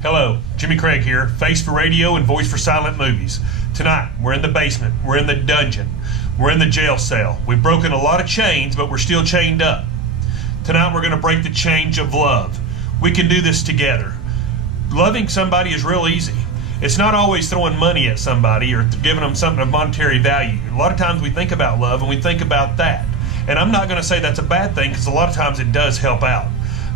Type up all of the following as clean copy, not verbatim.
Hello, Jimmy Craig here, face for radio and voice for silent movies. Tonight, we're in the basement, we're in the dungeon, we're in the jail cell. We've broken a lot of chains, but we're still chained up. Tonight, we're going to break the chains of love. We can do this together. Loving somebody is real easy. It's not always throwing money at somebody or giving them something of monetary value. A lot of times we think about love and we think about that. And I'm not going to say that's a bad thing, because a lot of times it does help out.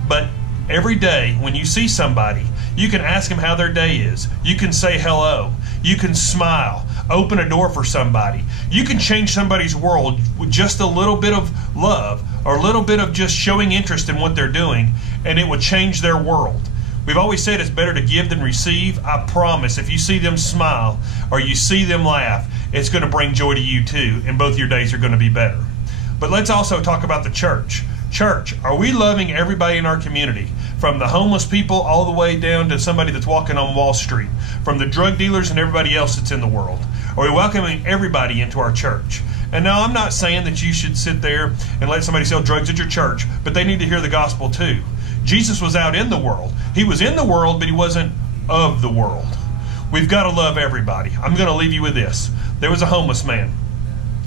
But every day when you see somebody, you can ask them how their day is. You can say hello. You can smile. Open a door for somebody. You can change somebody's world with just a little bit of love or a little bit of just showing interest in what they're doing, and it will change their world. We've always said it's better to give than receive. I promise, if you see them smile or you see them laugh, it's going to bring joy to you too, and both your days are going to be better. But let's also talk about the church. Church, are we loving everybody in our community? From the homeless people all the way down to somebody that's walking on Wall Street, from the drug dealers and everybody else that's in the world. Are we welcoming everybody into our church? And now, I'm not saying that you should sit there and let somebody sell drugs at your church, but they need to hear the gospel too. Jesus was out in the world. He was in the world, but he wasn't of the world. We've got to love everybody. I'm going to leave you with this. There was a homeless man.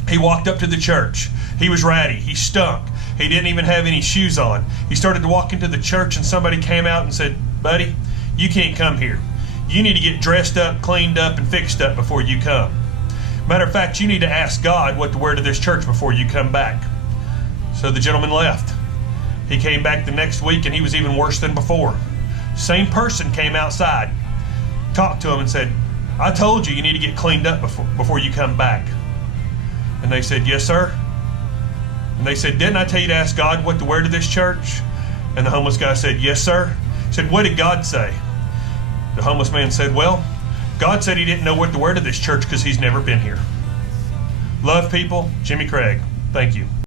He walked up to the church. He was ratty. He stunk. He didn't even have any shoes on. He started to walk into the church, and somebody came out and said, "Buddy, you can't come here. You need to get dressed up, cleaned up, and fixed up before you come. Matter of fact, you need to ask God what to wear to this church before you come back." So the gentleman left. He came back the next week, and he was even worse than before. Same person came outside, talked to him, and said, "I told you need to get cleaned up before you come back." And they said, "Yes, sir." And they said, "Didn't I tell you to ask God what to wear to this church?" And the homeless guy said, "Yes, sir." He said, "What did God say?" The homeless man said, "Well, God said he didn't know what to wear to this church because he's never been here." Love people, Jimmy Craig. Thank you.